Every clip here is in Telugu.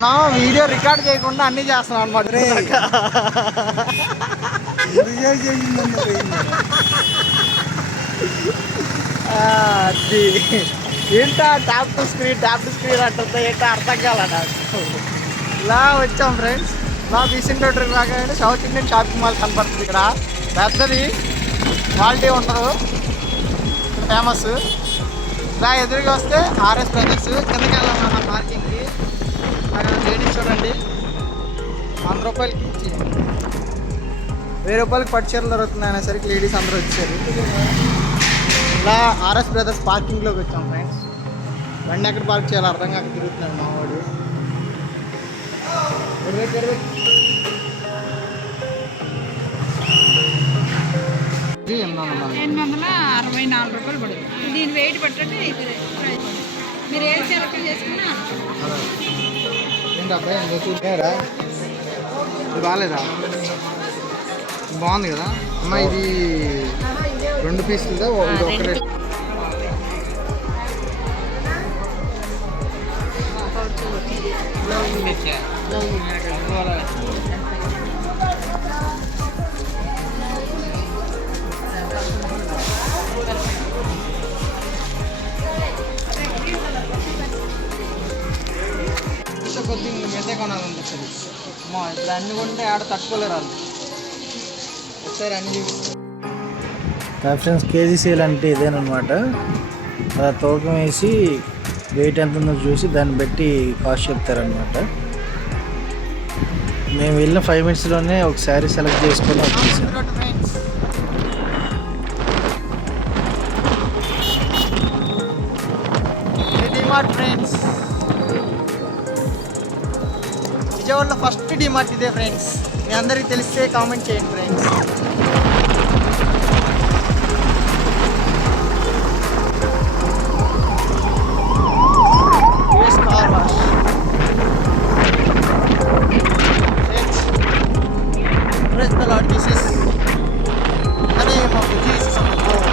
వీడియో రికార్డ్ చేయకుండా అన్ని చేస్తున్నాం అనమాట. అది ఏంటా ట్యాప్ టు స్క్రీన్ అంటుంది, ఏంటో అర్థం కాల నాకు. ఇలా వచ్చాం ఫ్రెండ్స్. ఇలా బీసెంట్ రోడ్ రాగానే సౌత్ ఇండియన్ షాపింగ్ మాల్ కనపడుతుంది. ఇక్కడ పెద్దది క్వాలిటీ ఉండదు, ఫేమస్. ఇలా ఎదురుగా వస్తే ఆర్ఎస్ బ్రదర్స్. కిందకి వెళ్ళాలన్నా పార్కింగ్కి. అక్కడ లేడీస్ చూడండి, 100 రూపాయలకి ఇచ్చి 1000 రూపాయలకి పట్టు చీరలు దొరుకుతుంది అనేసరికి లేడీస్ అందరూ వచ్చారు. ఇలా ఆర్ఎస్ బ్రదర్స్ పార్కింగ్లోకి వచ్చాం ఫ్రెండ్స్. బండి ఎక్కడ పార్క్ చేయాలో అర్థం కాక తిరుగుతున్నాడు మా వాడు. 864 రూపాయలు పడుతుంది. దీని వెయిట్ పట్టండి. మీరు ఏది సెలెక్ట్ చేసుకున్నా. ఏంటి అబ్బాయి ఎంత చూసారా? ఇది బాగాలేదా? బాగుంది కదా అమ్మ. ఇది 2 పీసులుదా, ఇది ఒకటే? కొద్ది మీదే కొనాలనిపిస్తుంది. అమ్మా ఇప్పుడు అన్ని కొంటే ఆడ తట్టుకోలేరు వాళ్ళు. ఒకసారి అన్ని చూపిస్తారు ఫ్రెండ్స్. కేజీ సేల్ అంటే ఇదేనమాట. అలా తూకం వేసి వెయిట్ ఎంత ఉందో చూసి దాన్ని బట్టి కాస్ట్ చెప్తారనమాట. మేము వెళ్ళిన 5 మినిట్స్లోనే ఒక శారీ సెలెక్ట్ చేసుకొని వచ్చేసాం. ఫ్రెండ్స్, విజయవాడలో ఫస్ట్ డిమార్ట్ ఇదే ఫ్రెండ్స్. మీ అందరికీ తెలిస్తే కామెంట్ చేయండి friends. Car wash press the lord Jesus. the name of Jesus on the throne.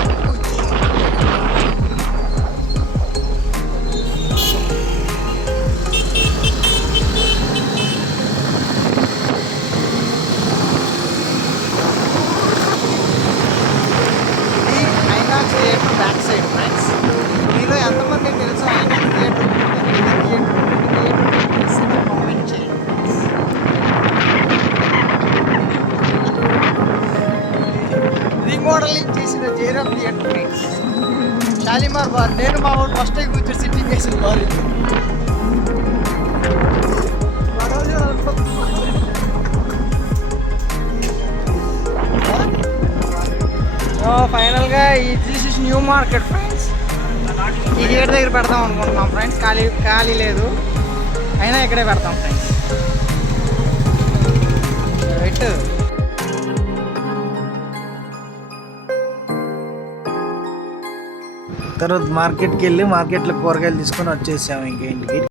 Back side friends. మీలో ఎంతమంది తెలుసు ఐనాక్స్ థియేటర్ కామెంట్ చేయండి. రీమోడలింగ్ చేసిన Jayaram theatre friends. Shalimar bar. నేను మా ఊరు ఫస్ట్ టైం కూర్చొని సిట్టింగ్ చేసిన బార్. ఫైనల్గా ఈ this is new market friends. ఈ గేట్ దగ్గర పెడతాం అనుకుంటున్నాం ఫ్రెండ్స్. ఖాళీ లేదు, అయినా ఇక్కడే పెడతాం ఫ్రెండ్స్. రైట్. తర్వాత మార్కెట్కి వెళ్ళి మార్కెట్లో కూరగాయలు తీసుకొని వచ్చేసాము ఇంకా ఇంటికి.